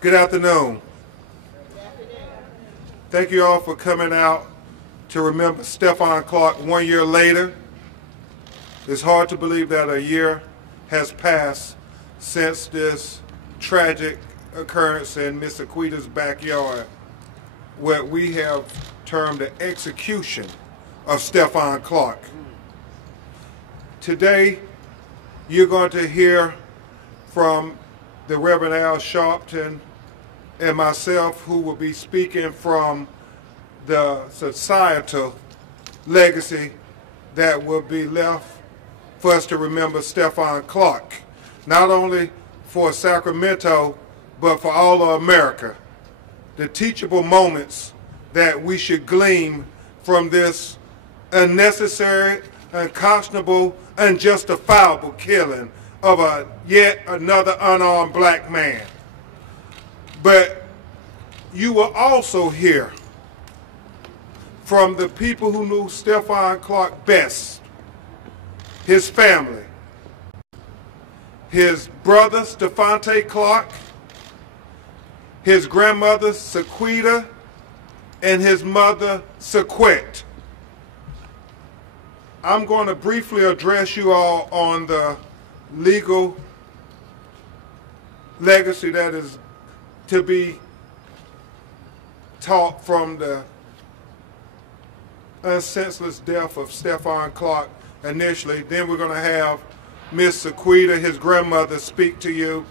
Good afternoon. Thank you all for coming out to remember Stephon Clark 1 year later. It's hard to believe that a year has passed since this tragic occurrence in Miss Aquita's backyard, what we have termed the execution of Stephon Clark. Today, you're going to hear from the Reverend Al Sharpton and myself, who will be speaking from the societal legacy that will be left for us to remember Stephon Clark, not only for Sacramento, but for all of America. The teachable moments that we should glean from this unnecessary, unconscionable, unjustifiable killing of yet another unarmed black man. But you will also hear from the people who knew Stephon Clark best, his family, his brother Stephon Clark, his grandmother Sequita, and his mother Sequette. I'm going to briefly address you all on the legal legacy that is to be taught from the unsenseless death of Stephon Clark initially. Then we're going to have Miss Sequita, his grandmother, speak to you.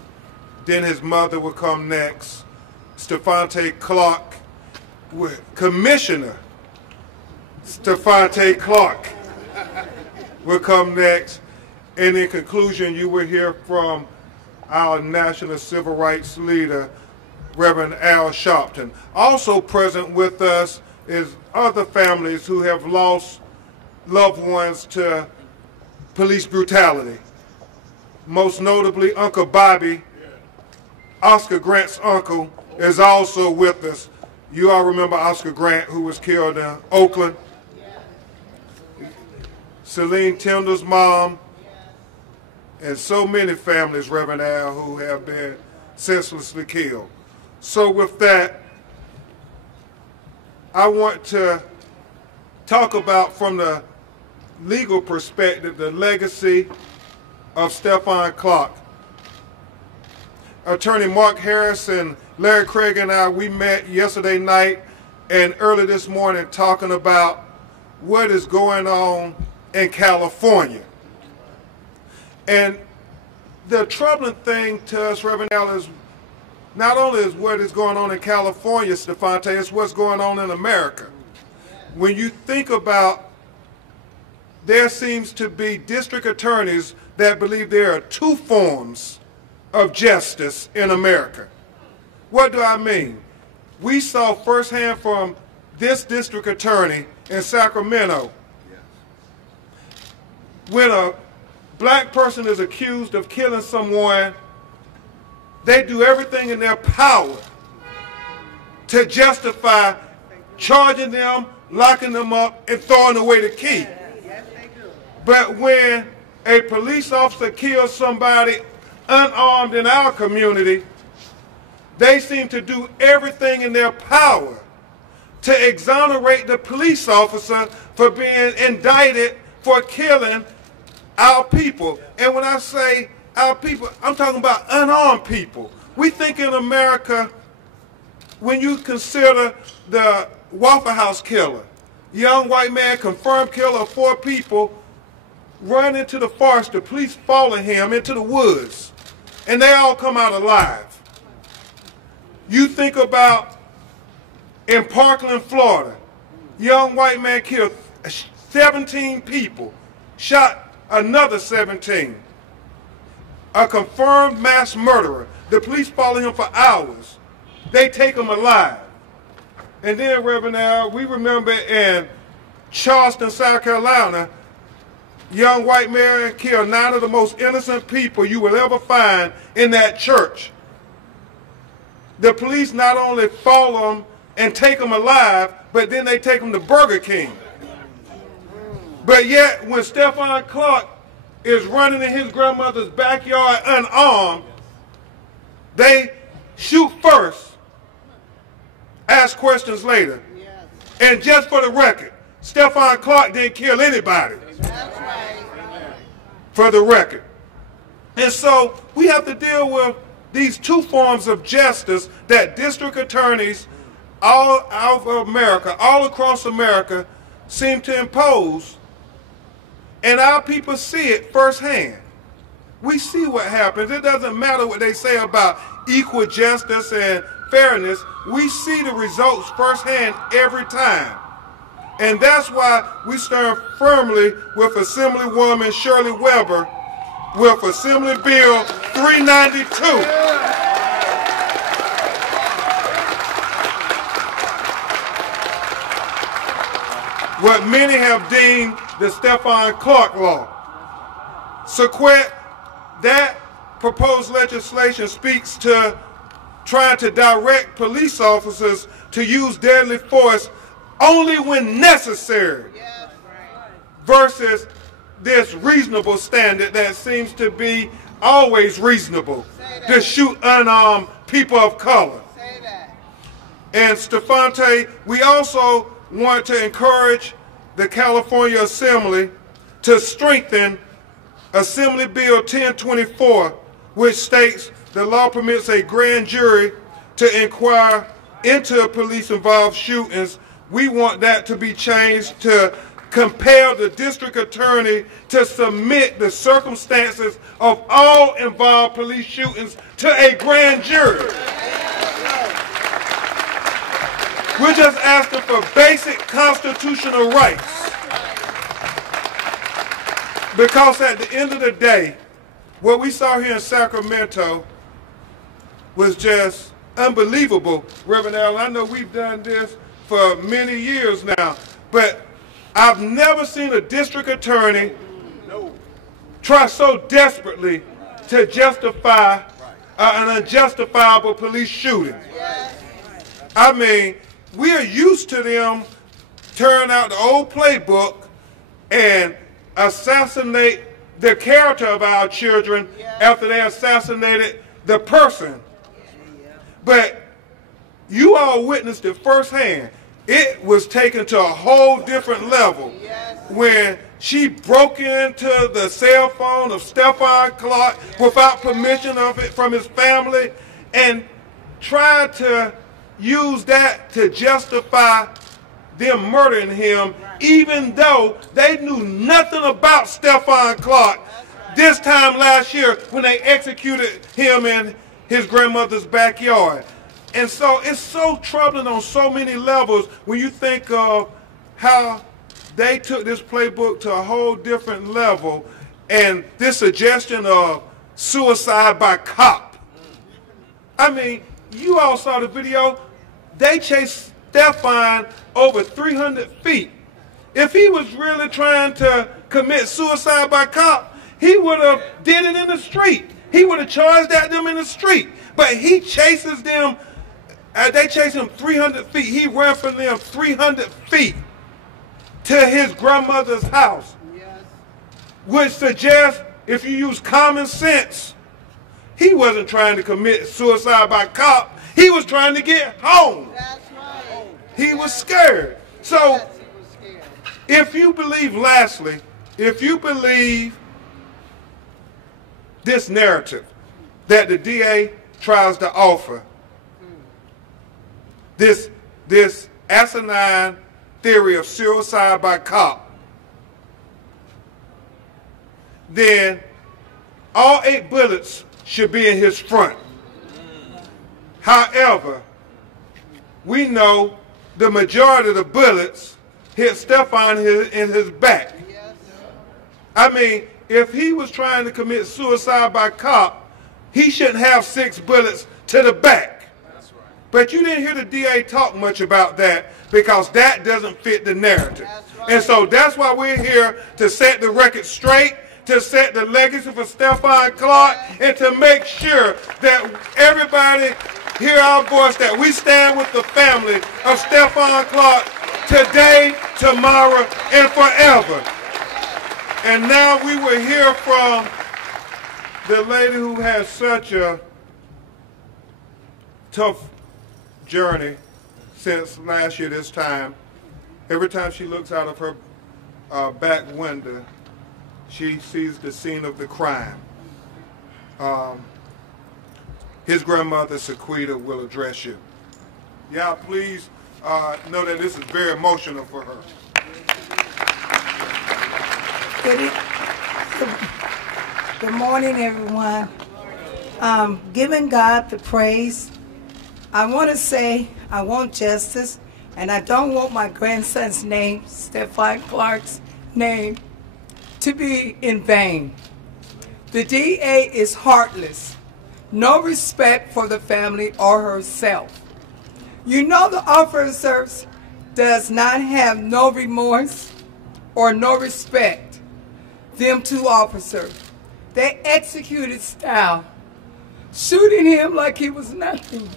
Then his mother will come next. Stephon Clark, Commissioner Stephon Clark will come next. And in conclusion, you will hear from our national civil rights leader, Reverend Al Sharpton. Also present with us is other families who have lost loved ones to police brutality. Most notably, Uncle Bobby, Oscar Grant's uncle, is also with us. You all remember Oscar Grant, who was killed in Oakland. Celine Tyndall's mom, and so many families, Reverend Al, who have been senselessly killed. So with that, I want to talk about, from the legal perspective, the legacy of Stephon Clark. Attorney Mark Harris and Larry Craig and I, we met yesterday night and early this morning talking about what is going on in California. And the troubling thing to us, Reverend Al, is not only is what is going on in California, Stephon, it's what's going on in America. When you think about, there seems to be district attorneys that believe there are two forms of justice in America. What do I mean? We saw firsthand from this district attorney in Sacramento, when a black person is accused of killing someone, they do everything in their power to justify charging them, locking them up, and throwing away the key. But when a police officer kills somebody unarmed in our community, they seem to do everything in their power to exonerate the police officer for being indicted for killing our people. And when I say our people, I'm talking about unarmed people. We think in America, when you consider the Waffle House killer, young white man, confirmed killer of 4 people, run into the forest, the police following him into the woods, and they all come out alive. You think about in Parkland, Florida, young white man killed 17 people, shot another 17. A confirmed mass murderer. The police follow him for hours. They take him alive. And then, Reverend Al, we remember in Charleston, South Carolina, young white man killed 9 of the most innocent people you will ever find in that church. The police not only follow him and take him alive, but then they take him to Burger King. But yet, when Stephon Clark is running in his grandmother's backyard unarmed, they shoot first, ask questions later. And just for the record, Stephon Clark didn't kill anybody. That's right. For the record. And so we have to deal with these two forms of justice that district attorneys all out of America, all across America, seem to impose. And our people see it firsthand. We see what happens. It doesn't matter what they say about equal justice and fairness. We see the results firsthand every time. And that's why we stand firmly with Assemblywoman Shirley Weber with Assembly Bill 392. What many have deemed the Stephon Clark law. Sequet, that proposed legislation speaks to trying to direct police officers to use deadly force only when necessary, versus this reasonable standard that seems to be always reasonable, to shoot unarmed people of color. And Stephante, we also want to encourage the California Assembly to strengthen Assembly Bill 1024, which states the law permits a grand jury to inquire into police-involved shootings. We want that to be changed to compel the district attorney to submit the circumstances of all involved police shootings to a grand jury. We're just asking for basic constitutional rights. Because at the end of the day, what we saw here in Sacramento was just unbelievable. Reverend Allen, I know we've done this for many years now, but I've never seen a district attorney try so desperately to justify an unjustifiable police shooting. I mean, we are used to them turn out the old playbook and assassinate the character of our children after they assassinated the person. But you all witnessed it firsthand. It was taken to a whole different level when she broke into the cell phone of Stephon Clark without permission of it from his family and tried to use that to justify them murdering him, even though they knew nothing about Stephon Clark this time last year when they executed him in his grandmother's backyard. And so it's so troubling on so many levels when you think of how they took this playbook to a whole different level, and this suggestion of suicide by cop. I mean, you all saw the video. They chased Stephon over 300 feet. If he was really trying to commit suicide by cop, he would have did it in the street. He would have charged at them in the street. But he chases them. They chase him 300 feet. He ran from them 300 feet to his grandmother's house, which suggests, if you use common sense, he wasn't trying to commit suicide by cop. He was trying to get home. He was scared. So if you believe, lastly, if you believe this narrative that the DA tries to offer, this asinine theory of suicide by cop, then all 8 bullets should be in his front. However, we know the majority of the bullets hit Stephon in his back. I mean, if he was trying to commit suicide by cop, he shouldn't have 6 bullets to the back. But you didn't hear the DA talk much about that because that doesn't fit the narrative. And so that's why we're here, to set the record straight, to set the legacy for Stephon Clark, and to make sure that everybody hear our voice, that we stand with the family of Stephon Clark today, tomorrow, and forever. And now we will hear from the lady who has such a tough journey since last year this time. Every time she looks out of her back window, she sees the scene of the crime. His grandmother, Sequita, will address you. Y'all please know that this is very emotional for her. Good morning, everyone. Giving God the praise. I want to say I want justice, and I don't want my grandson's name, Stephon Clark's name, to be in vain. The DA is heartless, no respect for the family or herself. You know the officers does not have no remorse or no respect. Them two officers, they executed style, shooting him like he was nothing.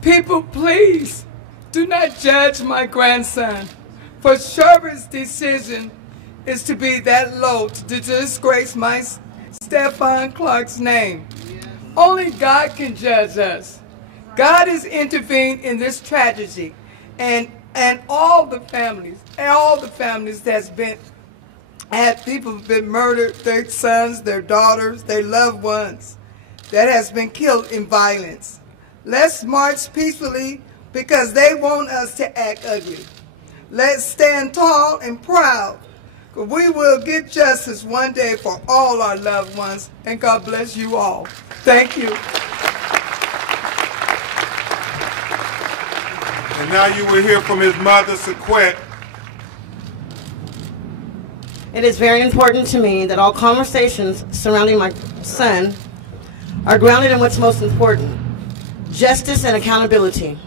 People, please do not judge my grandson, for Sherbert's decision is to be that low to disgrace my Stephon Clark's name. Only God can judge us. God has intervened in this tragedy, and all the families that's been people have been murdered, their sons, their daughters, their loved ones that has been killed in violence. Let's march peacefully because they want us to act ugly. Let's stand tall and proud. We will get justice one day for all our loved ones, and God bless you all. Thank you. And now you will hear from his mother, Sequette. It is very important to me that all conversations surrounding my son are grounded in what's most important: justice and accountability.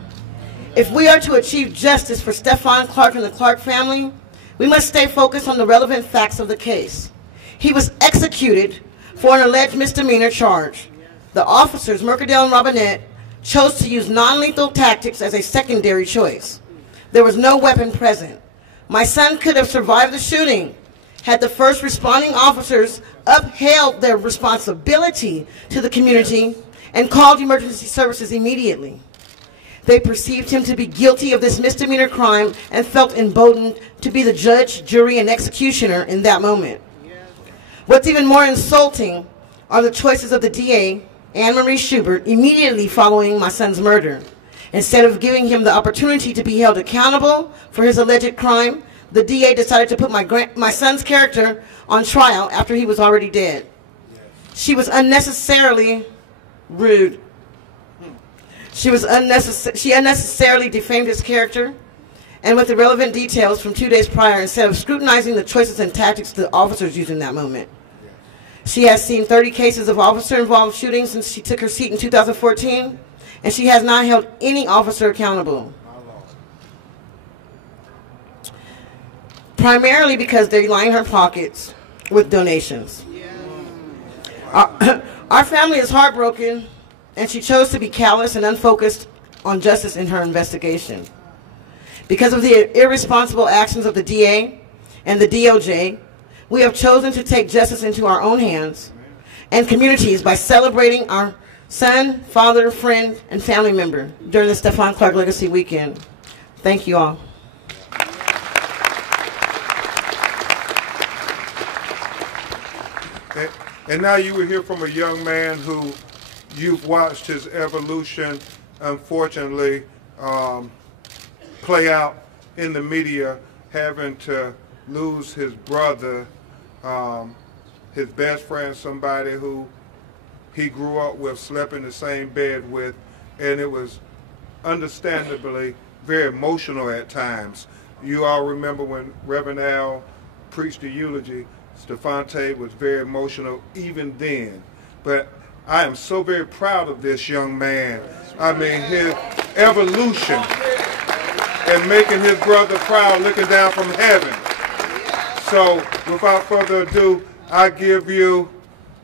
If we are to achieve justice for Stephon Clark and the Clark family, we must stay focused on the relevant facts of the case. He was executed for an alleged misdemeanor charge. The officers, Mercadale and Robinette, chose to use non-lethal tactics as a secondary choice. There was no weapon present. My son could have survived the shooting had the first responding officers upheld their responsibility to the community and called emergency services immediately. They perceived him to be guilty of this misdemeanor crime and felt emboldened to be the judge, jury, and executioner in that moment. What's even more insulting are the choices of the DA, Anne Marie Schubert, immediately following my son's murder. Instead of giving him the opportunity to be held accountable for his alleged crime, the DA decided to put my son's character on trial after he was already dead. She was unnecessarily rude. She unnecessarily defamed his character, and with the relevant details from 2 days prior, instead of scrutinizing the choices and tactics the officers used in that moment. She has seen 30 cases of officer-involved shootings since she took her seat in 2014, and she has not held any officer accountable. Primarily because they line her pockets with donations. Our family is heartbroken, and she chose to be callous and unfocused on justice in her investigation. Because of the irresponsible actions of the DA and the DOJ, we have chosen to take justice into our own hands and communities by celebrating our son, father, friend, and family member during the Stephon Clark Legacy Weekend. Thank you all. And now you will hear from a young man who you've watched his evolution, unfortunately, play out in the media, having to lose his brother, his best friend, somebody who he grew up with, slept in the same bed with, and it was understandably very emotional at times. You all remember when Reverend Al preached the eulogy, Stephon was very emotional even then. But I am so very proud of this young man. I mean, his evolution and making his brother proud, looking down from heaven. So without further ado, I give you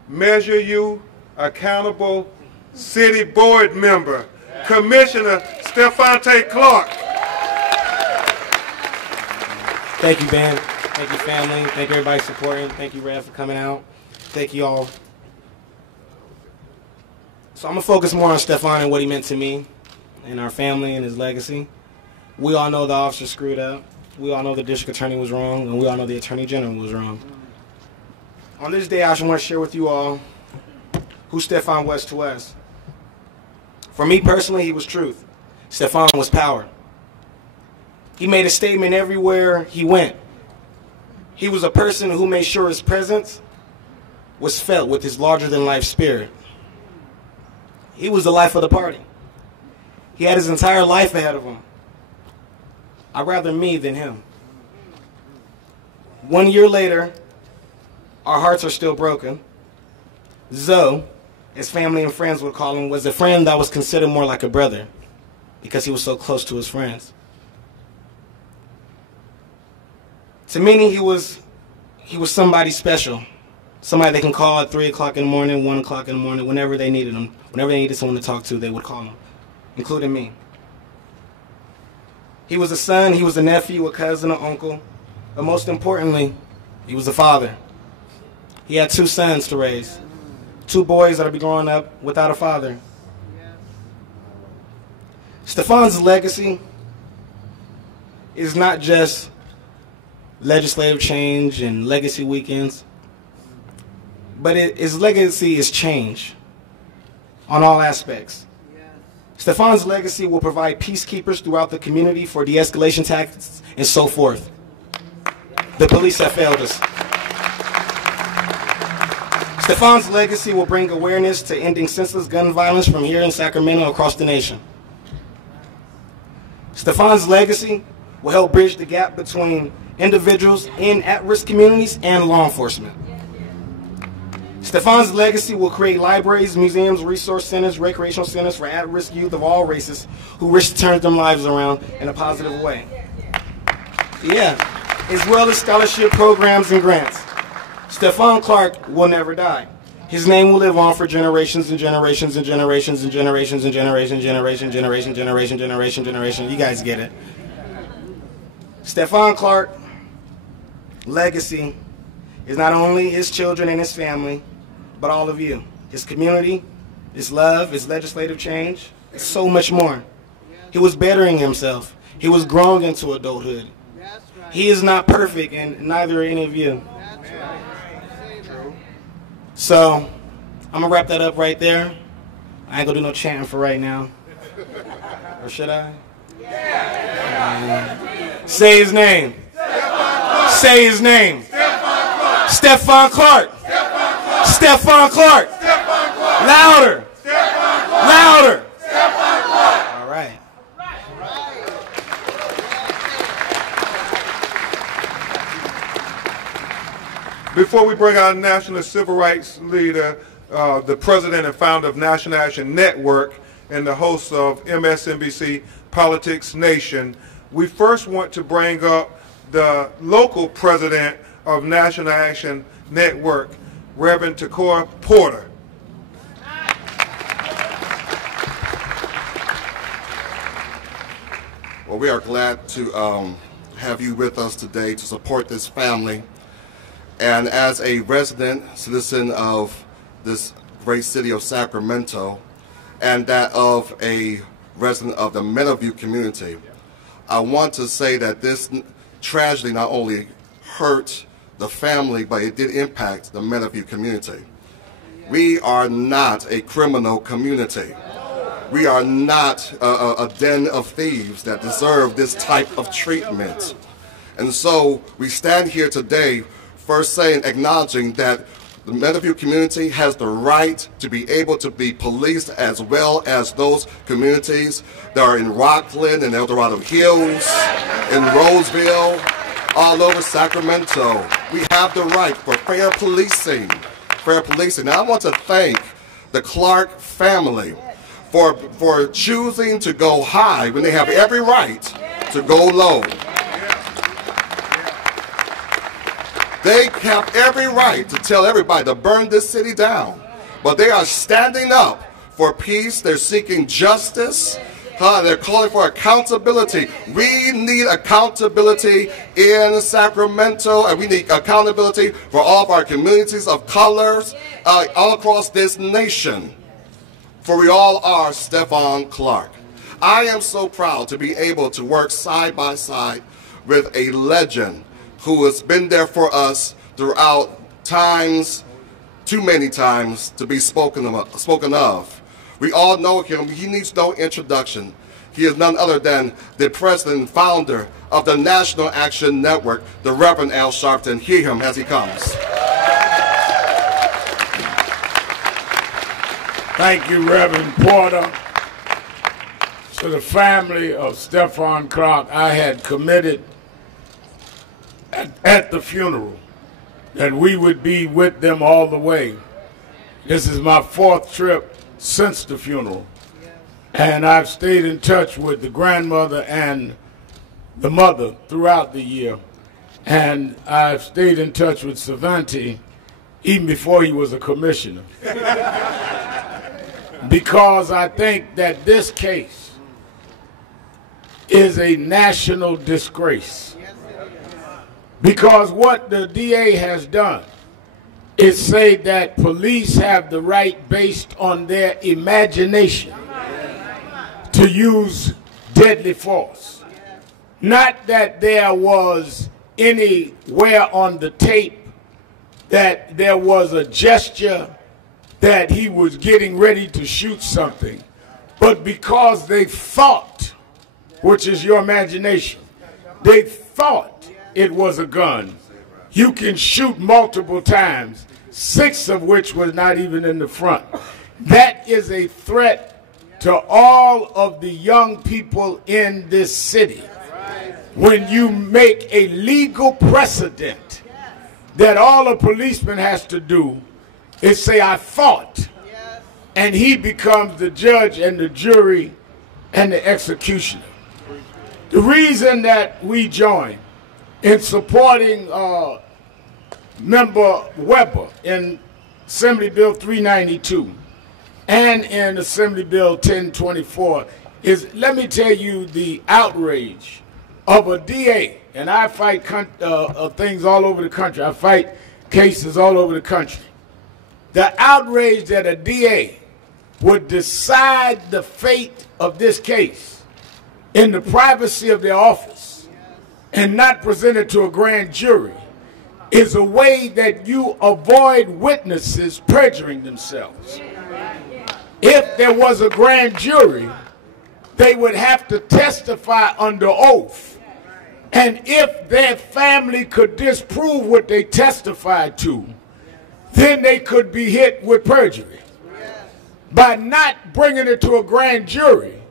Measure You Accountable City Board Member, Commissioner Stephon Clark. Thank you, Ben. Thank you, family. Thank you, everybody supporting. Thank you, Rev, for coming out. Thank you all. So I'm going to focus more on Stephon and what he meant to me and our family and his legacy. We all know the officer screwed up. We all know the district attorney was wrong, and we all know the attorney general was wrong. On this day, I just want to share with you all who Stephon was to us. For me personally, he was truth. Stephon was power. He made a statement everywhere he went. He was a person who made sure his presence was felt with his larger-than-life spirit. He was the life of the party. He had his entire life ahead of him. I'd rather me than him. 1 year later, our hearts are still broken. Zoe, as family and friends would call him, was a friend that was considered more like a brother because he was so close to his friends. To many, he was somebody special. Somebody they can call at 3 o'clock in the morning, 1 o'clock in the morning, whenever they needed him. Whenever they needed someone to talk to, they would call him, including me. He was a son, he was a nephew, a cousin, an uncle, but most importantly, he was a father. He had 2 sons to raise, 2 boys that would be growing up without a father. Stephon's legacy is not just legislative change and legacy weekends, but his legacy is change on all aspects. Stephon's legacy will provide peacekeepers throughout the community for de-escalation tactics and so forth. The police have failed us. Stephon's legacy will bring awareness to ending senseless gun violence from here in Sacramento across the nation. Stephon's legacy will help bridge the gap between individuals in at-risk communities and law enforcement. Stephon's legacy will create libraries, museums, resource centers, recreational centers for at-risk youth of all races who wish to turn their lives around in a positive way. Yeah, as well as scholarship programs and grants. Stephon Clark will never die. His name will live on for generations and generations and generations and generations and generations, generation. You guys get it. Stephon Clark legacy is not only his children and his family, but all of you. His community, his love, his legislative change, so much more. He was bettering himself. He was growing into adulthood. He is not perfect, and neither are any of you. So, I'm going to wrap that up right there. I ain't going to do no chanting for right now. Or should I? Say his name. Say his name. Stephon Clark. Stephon Clark. Louder. Louder. All right. Before we bring our national civil rights leader, the president and founder of National Action Network and the host of MSNBC Politics Nation, we first want to bring up the local president of National Action Network, Reverend Takora Porter. Well, we are glad to have you with us today to support this family. And as a resident citizen of this great city of Sacramento, and that of a resident of the Meadowview community, I want to say that this tragedy not only hurt the family, but it did impact the Meadowview community. We are not a criminal community. We are not a den of thieves that deserve this type of treatment. And so we stand here today first saying, acknowledging that the Meadowview community has the right to be able to be policed as well as those communities that are in Rockland and El Dorado Hills, in Roseville, all over Sacramento. We have the right for fair policing. Fair policing. Now I want to thank the Clark family for choosing to go high when they have every right to go low. They have every right to tell everybody to burn this city down, but they are standing up for peace. They're seeking justice. They're calling for accountability. We need accountability in Sacramento, and we need accountability for all of our communities of colors all across this nation. For we all are Stephon Clark. I am so proud to be able to work side by side with a legend who has been there for us throughout times, too many times to be spoken of. We all know him. He needs no introduction. He is none other than the president and founder of the National Action Network, the Reverend Al Sharpton. Hear him as he comes. Thank you, Reverend Porter. To the family of Stephon Clark, I had committed at the funeral that we would be with them all the way. This is my 4th trip since the funeral, and I've stayed in touch with the grandmother and the mother throughout the year, and I've stayed in touch with Savanti even before he was a commissioner, because I think that this case is a national disgrace, because what the DA has done is say that police have the right, based on their imagination, to use deadly force. Not that there was anywhere on the tape that there was a gesture that he was getting ready to shoot something, but because they thought, which is your imagination, they thought it was a gun. You can shoot multiple times, 6 of which was not even in the front. That is a threat to all of the young people in this city. When you make a legal precedent that all a policeman has to do is say, I thought, and he becomes the judge and the jury and the executioner. The reason that we joined in supporting Member Weber in Assembly Bill 392 and in Assembly Bill 1024 is, let me tell you, the outrage of a DA, and I fight things all over the country. I fight cases all over the country. The outrage that a DA would decide the fate of this case in the privacy of their office and not present it to a grand jury is a way that you avoid witnesses perjuring themselves. If there was a grand jury, they would have to testify under oath. And if their family could disprove what they testified to, then they could be hit with perjury. By not bringing it to a grand jury,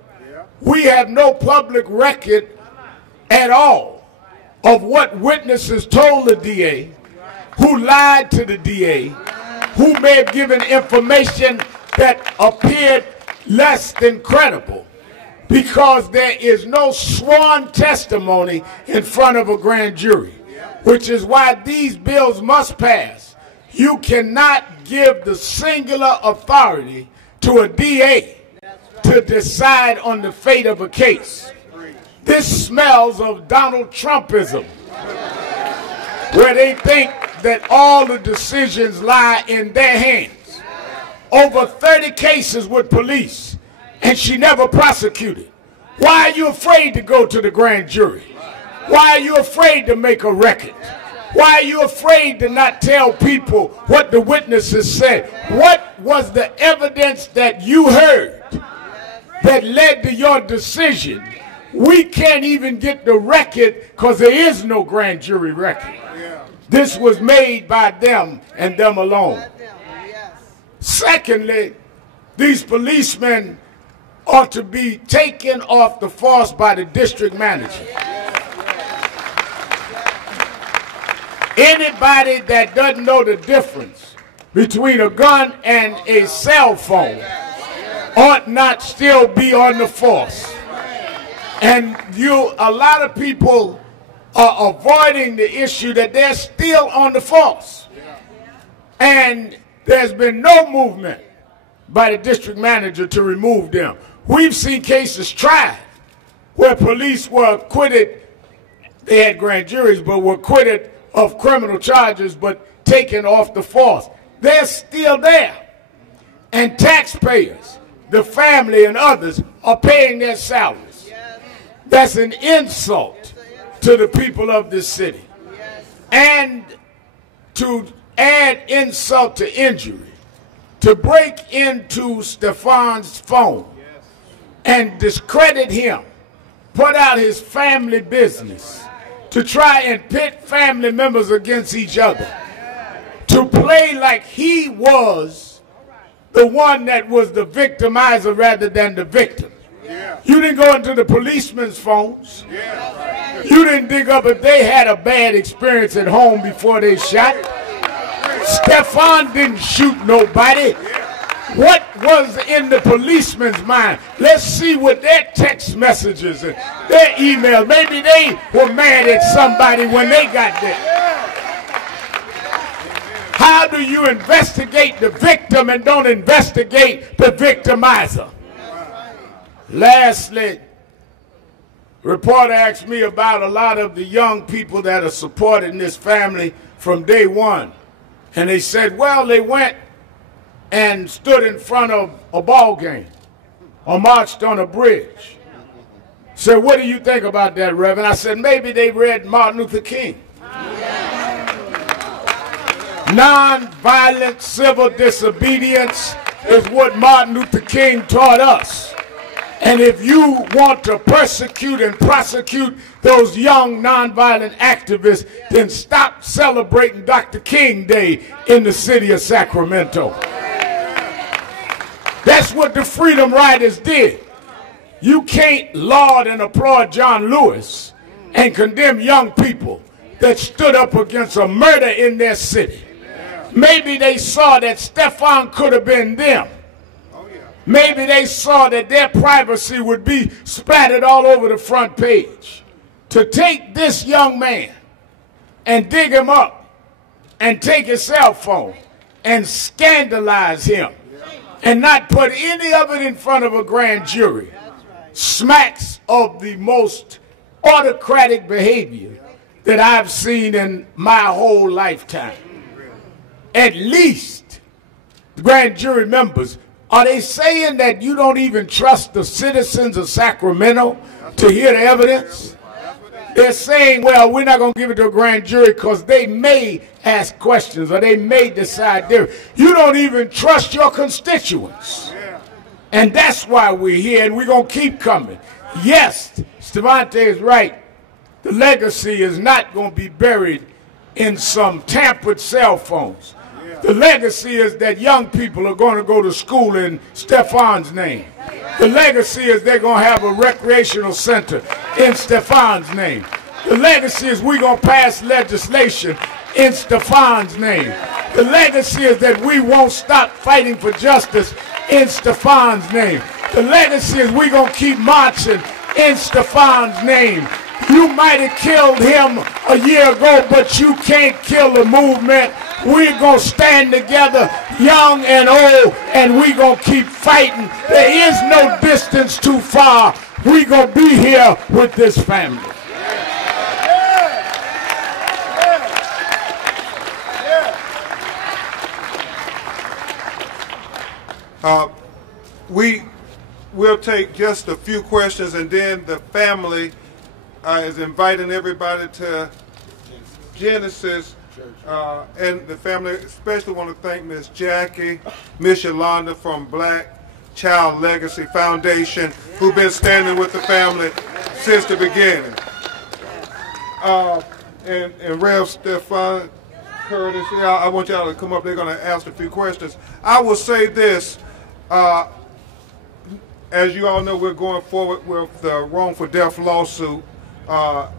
we have no public record at all of what witnesses told the DA, who lied to the DA, who may have given information that appeared less than credible, because there is no sworn testimony in front of a grand jury, which is why these bills must pass. You cannot give the singular authority to a DA to decide on the fate of a case. This smells of Donald Trumpism, where they think that all the decisions lie in their hands. Over 30 cases with police, and she never prosecuted. Why are you afraid to go to the grand jury? Why are you afraid to make a record? Why are you afraid to not tell people what the witnesses said? What was the evidence that you heard that led to your decision? We can't even get the record because there is no grand jury record. This was made by them and them alone. Secondly, these policemen ought to be taken off the force by the district manager. Anybody that doesn't know the difference between a gun and a cell phone ought not still be on the force. And a lot of people are avoiding the issue that they're still on the force. And there's been no movement by the district manager to remove them. We've seen cases tried where police were acquitted. They had grand juries, but were acquitted of criminal charges, but taken off the force. They're still there. And taxpayers, the family and others, are paying their salaries. That's an insult to the people of this city. And to add insult to injury, to break into Stephon's phone and discredit him, put out his family business, to try and pit family members against each other, to play like he was the one that was the victimizer rather than the victim. You didn't go into the policemen's phones. You didn't dig up if they had a bad experience at home before they shot. Stephon didn't shoot nobody. What was in the policeman's mind? Let's see what their text messages and their emails. Maybe they were mad at somebody when they got there. How do you investigate the victim and don't investigate the victimizer? Lastly, reporter asked me about a lot of the young people that are supporting this family from day one. And they said, well, they went and stood in front of a ball game or marched on a bridge. Said, what do you think about that, Reverend? I said, maybe they read Martin Luther King. Nonviolent civil disobedience is what Martin Luther King taught us. And if you want to persecute and prosecute those young nonviolent activists, then stop celebrating Dr. King Day in the city of Sacramento. That's what the Freedom Riders did. You can't laud and applaud John Lewis and condemn young people that stood up against a murder in their city. Maybe they saw that Stephon could have been them. Maybe they saw that their privacy would be splattered all over the front page. To take this young man and dig him up and take his cell phone and scandalize him and not put any of it in front of a grand jury smacks of the most autocratic behavior that I've seen in my whole lifetime. At least the grand jury members, are they saying that you don't even trust the citizens of Sacramento to hear the evidence? They're saying, well, we're not going to give it to a grand jury because they may ask questions or they may decide different. You don't even trust your constituents. And that's why we're here, and we're going to keep coming. Yes, Stephon is right. The legacy is not going to be buried in some tampered cell phones. The legacy is that young people are going to go to school in Stephon's name. The legacy is they're going to have a recreational center in Stephon's name. The legacy is we're going to pass legislation in Stephon's name. The legacy is that we won't stop fighting for justice in Stephon's name. The legacy is we're going to keep marching in Stephon's name. You might have killed him a year ago, but you can't kill the movement. We're going to stand together, young and old, and we're going to keep fighting. There is no distance too far. We're going to be here with this family. We'll take just a few questions, and then the family is inviting everybody to Genesis. And the family especially want to thank Miss Jackie, Miss Yolanda from Black Child Legacy Foundation, who've been standing with the family since the beginning. And Rev Stephon Curtis, I want y'all to come up. They're going to ask a few questions. I will say this. As you all know, we're going forward with the wrongful death lawsuit for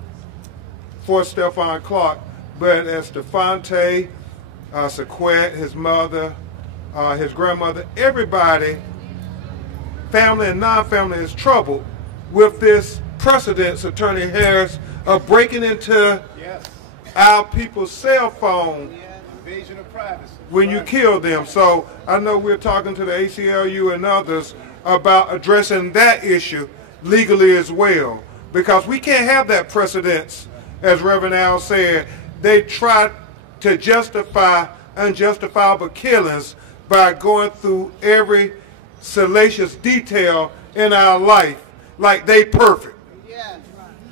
Stephon Clark. But as Stephonte, Sequette, his mother, his grandmother, everybody, family and non-family, is troubled with this precedence, Attorney Harris, of breaking into our people's cell phone invasion of privacy when you kill them. So I know we're talking to the ACLU and others about addressing that issue legally as well, because we can't have that precedence, as Reverend Al said. They try to justify unjustifiable killings by going through every salacious detail in our life like they perfect.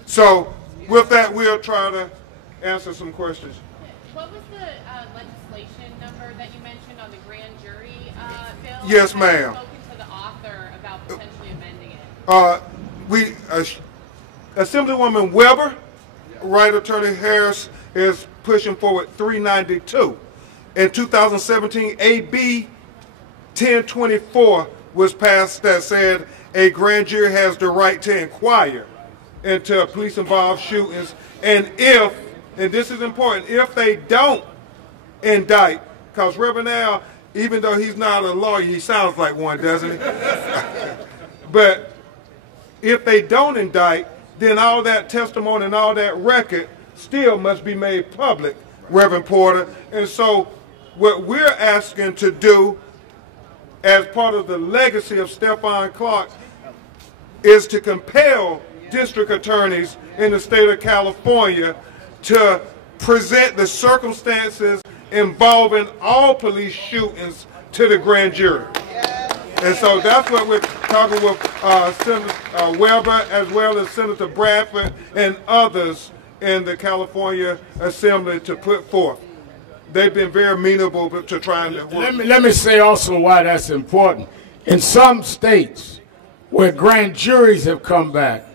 So with that, we'll try to answer some questions. What was the legislation number that you mentioned on the grand jury bill? Yes, ma'am. I've spoken to the author about potentially amending it. Assemblywoman Weber, Right Attorney Harris is pushing forward 392. In 2017, AB 1024 was passed that said a grand jury has the right to inquire into police-involved shootings, and if, and this is important, if they don't indict, because Reverend Al, even though he's not a lawyer, he sounds like one, doesn't he? But if they don't indict, then all that testimony and all that record still must be made public, Reverend Porter. And so what we're asking to do as part of the legacy of Stephon Clark is to compel district attorneys in the state of California to present the circumstances involving all police shootings to the grand jury. And so that's what we're talking with Senator Weber, as well as Senator Bradford and others in the California Assembly to put forth. They've been very amenable to trying to work. Let me say also why that's important. In some states where grand juries have come back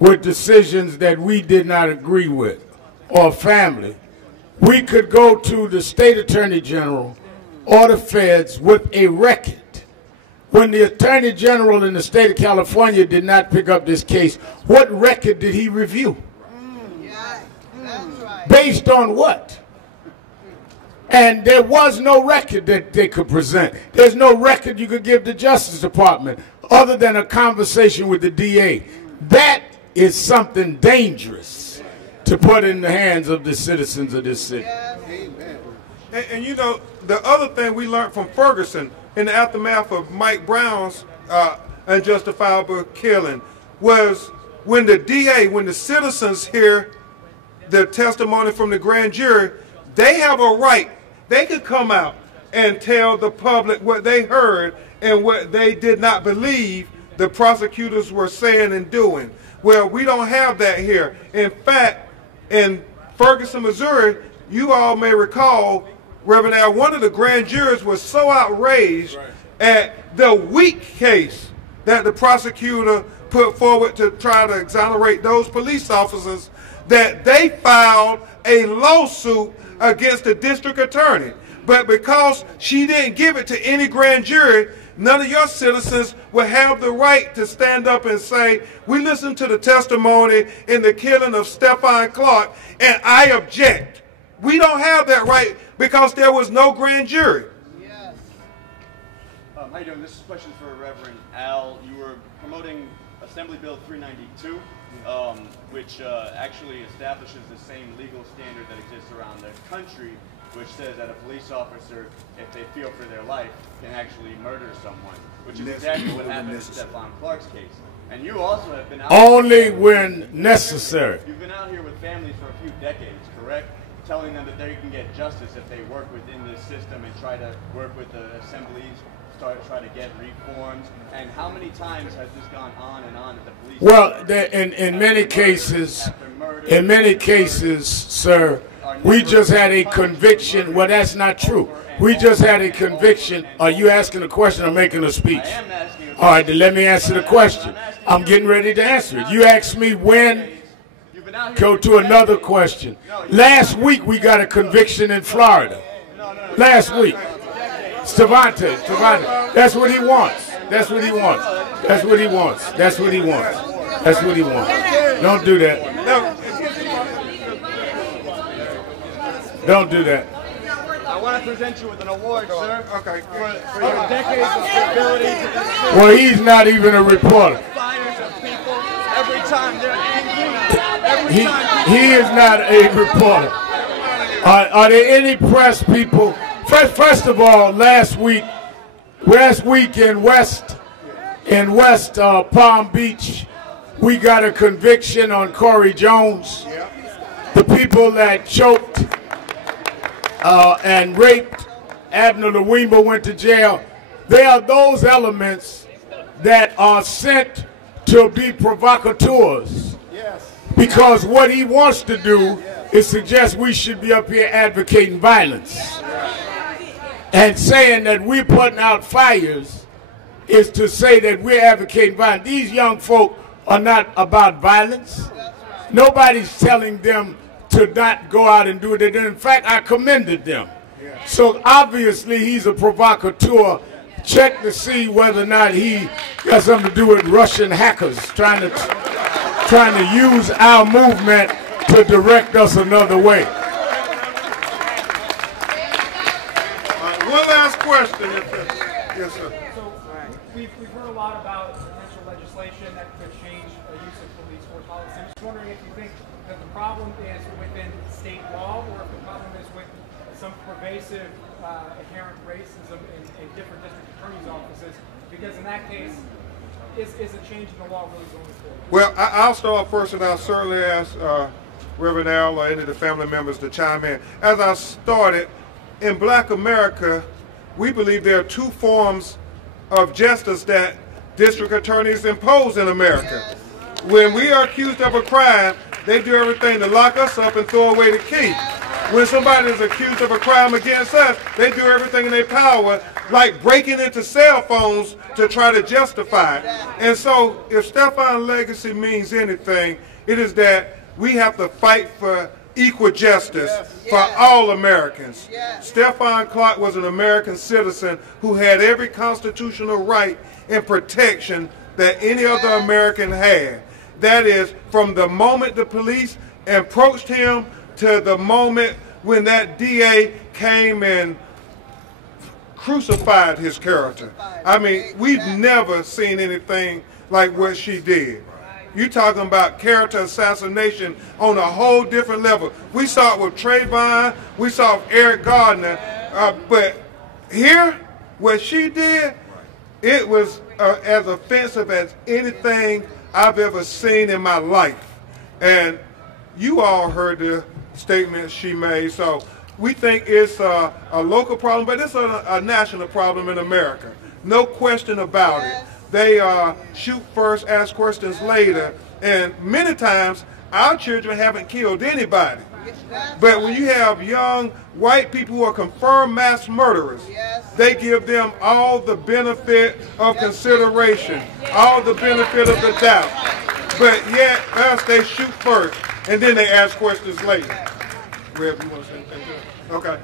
with decisions that we did not agree with, or family, we could go to the state attorney general or the feds with a record. When the attorney general in the state of California did not pick up this case, what record did he review? Based on what? And there was no record that they could present. There's no record you could give the Justice Department other than a conversation with the DA. That is something dangerous to put in the hands of the citizens of this city. And you know, the other thing we learned from Ferguson in the aftermath of Mike Brown's unjustifiable killing was when the DA, when the citizens hear the testimony from the grand jury, they have a right. They could come out and tell the public what they heard and what they did not believe the prosecutors were saying and doing. Well, we don't have that here. In fact, in Ferguson, Missouri, you all may recall, Reverend Al, one of the grand jurors was so outraged at the weak case that the prosecutor put forward to try to exonerate those police officers that they filed a lawsuit against the district attorney. But because she didn't give it to any grand jury, none of your citizens will have the right to stand up and say, we listened to the testimony in the killing of Stephon Clark, and I object. We don't have that right because there was no grand jury. Yes. How you doing? This question is for Reverend Al. You were promoting Assembly Bill 392, which actually establishes the same legal standard that exists around the country, which says that a police officer, if they fear for their life, can actually murder someone, which is exactly what happened in Stephon Clark's case. And you also have been out only when necessary. You've been out here with families for a few decades, correct? Telling them that they can get justice if they work within this system and try to work with the assemblies, try to get reforms. And how many times has this gone on and on at the police? Well, in many cases, sir, we just had a conviction. Well, that's not true. We just had a conviction. Are you asking a question or making a speech? I am asking a question. All right, then let me answer the question. I'm getting ready to answer it. You asked me when. Go to another question. Last week we got a conviction in Florida. Last week. Stephon, that's what he wants. That's what he wants. That's what he wants. That's what he wants. That's what he wants. Don't do that. Don't do that. I want to present you with an award, sir. Okay. For your decades of stability. Well, he's not even a reporter. Fires of people every time they're angry. He is not a reporter. Are there any press people? First of all, last week in West In West Palm Beach, we got a conviction on Corey Jones. The people that choked and raped Abner Louimba went to jail. They are those elements that are sent to be provocateurs. Because what he wants to do is suggest we should be up here advocating violence. And saying that we're putting out fires is to say that we're advocating violence. These young folk are not about violence. Nobody's telling them to not go out and do it. And in fact, I commended them. So obviously he's a provocateur. Check to see whether or not he got something to do with Russian hackers trying to use our movement to direct us another way. One last question. Yes, sir. So we've heard a lot about potential legislation that could change the use of police force policy. I'm just wondering if you think that the problem is within state law or if the problem is with some pervasive inherent racism in different district attorney's offices, because in that case, is a change in the law really going forward? Well, I'll start first, and I'll certainly ask Reverend Al or any of the family members to chime in. As I started, in Black America, we believe there are two forms of justice that district attorneys impose in America. When we are accused of a crime, they do everything to lock us up and throw away the key. When somebody is accused of a crime against us, they do everything in their power, like breaking into cell phones to try to justify it. And so if Stephon legacy means anything, it is that we have to fight for equal justice for all Americans. Stephon Clark was an American citizen who had every constitutional right and protection that any other American had. That is, from the moment the police approached him to the moment when that DA came and crucified his character. I mean, we've never seen anything like what she did. You're talking about character assassination on a whole different level. We saw it with Trayvon, we saw it with Eric Gardner, but here, what she did, it was as offensive as anything I've ever seen in my life. And you all heard the statement she made, so we think it's a local problem, but it's a national problem in America. No question about it. They shoot first, ask questions later, and many times our children haven't killed anybody. But when you have young white people who are confirmed mass murderers, they give them all the benefit of consideration, all the benefit of the doubt. But yet us, they shoot first, and then they ask questions later. Rev, you want to say anything? Okay.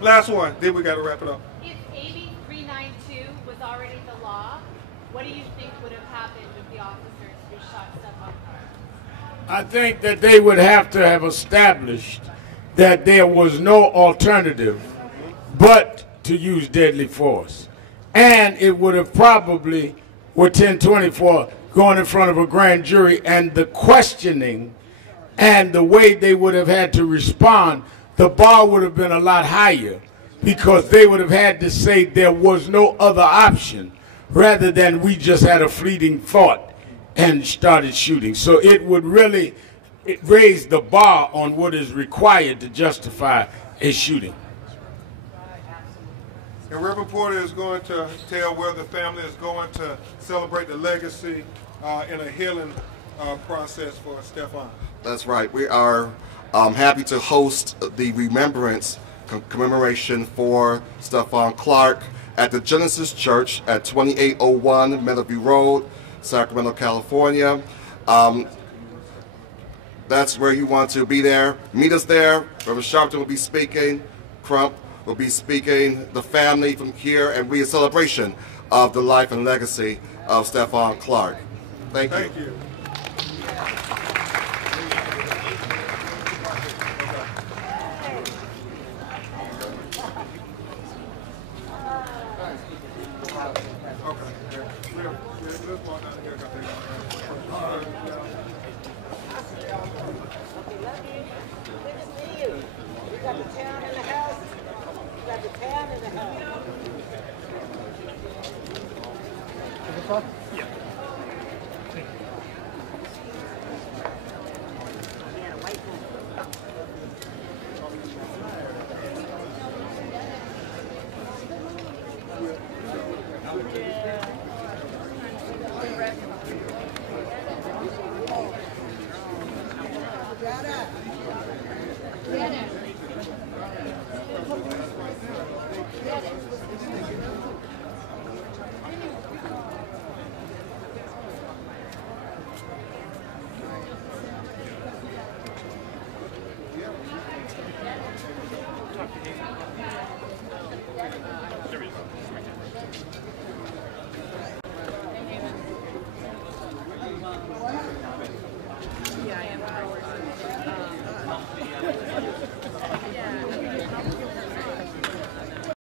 Last one, then we got to wrap it up. If AB 392 was already the law, what do you think would have happened with the officers who shot Stephon Clark? I think that they would have to have established that there was no alternative but to use deadly force. And it would have probably, with 1024, gone in front of a grand jury, and the questioning and the way they would have had to respond, the bar would have been a lot higher, because they would have had to say there was no other option rather than we just had a fleeting thought and started shooting. So it would really raise the bar on what is required to justify a shooting. And Reverend Porter is going to tell where the family is going to celebrate the legacy in a healing process for Stephon. That's right. We are happy to host the remembrance commemoration for Stephon Clark at the Genesis Church at 2801 Meadowview Road, Sacramento, California. That's where you want to be there. Meet us there. Reverend Sharpton will be speaking. Crump will be speaking. The family from here, and we a celebration of the life and legacy of Stephon Clark. Thank you. Thank you. microphone? Yeah.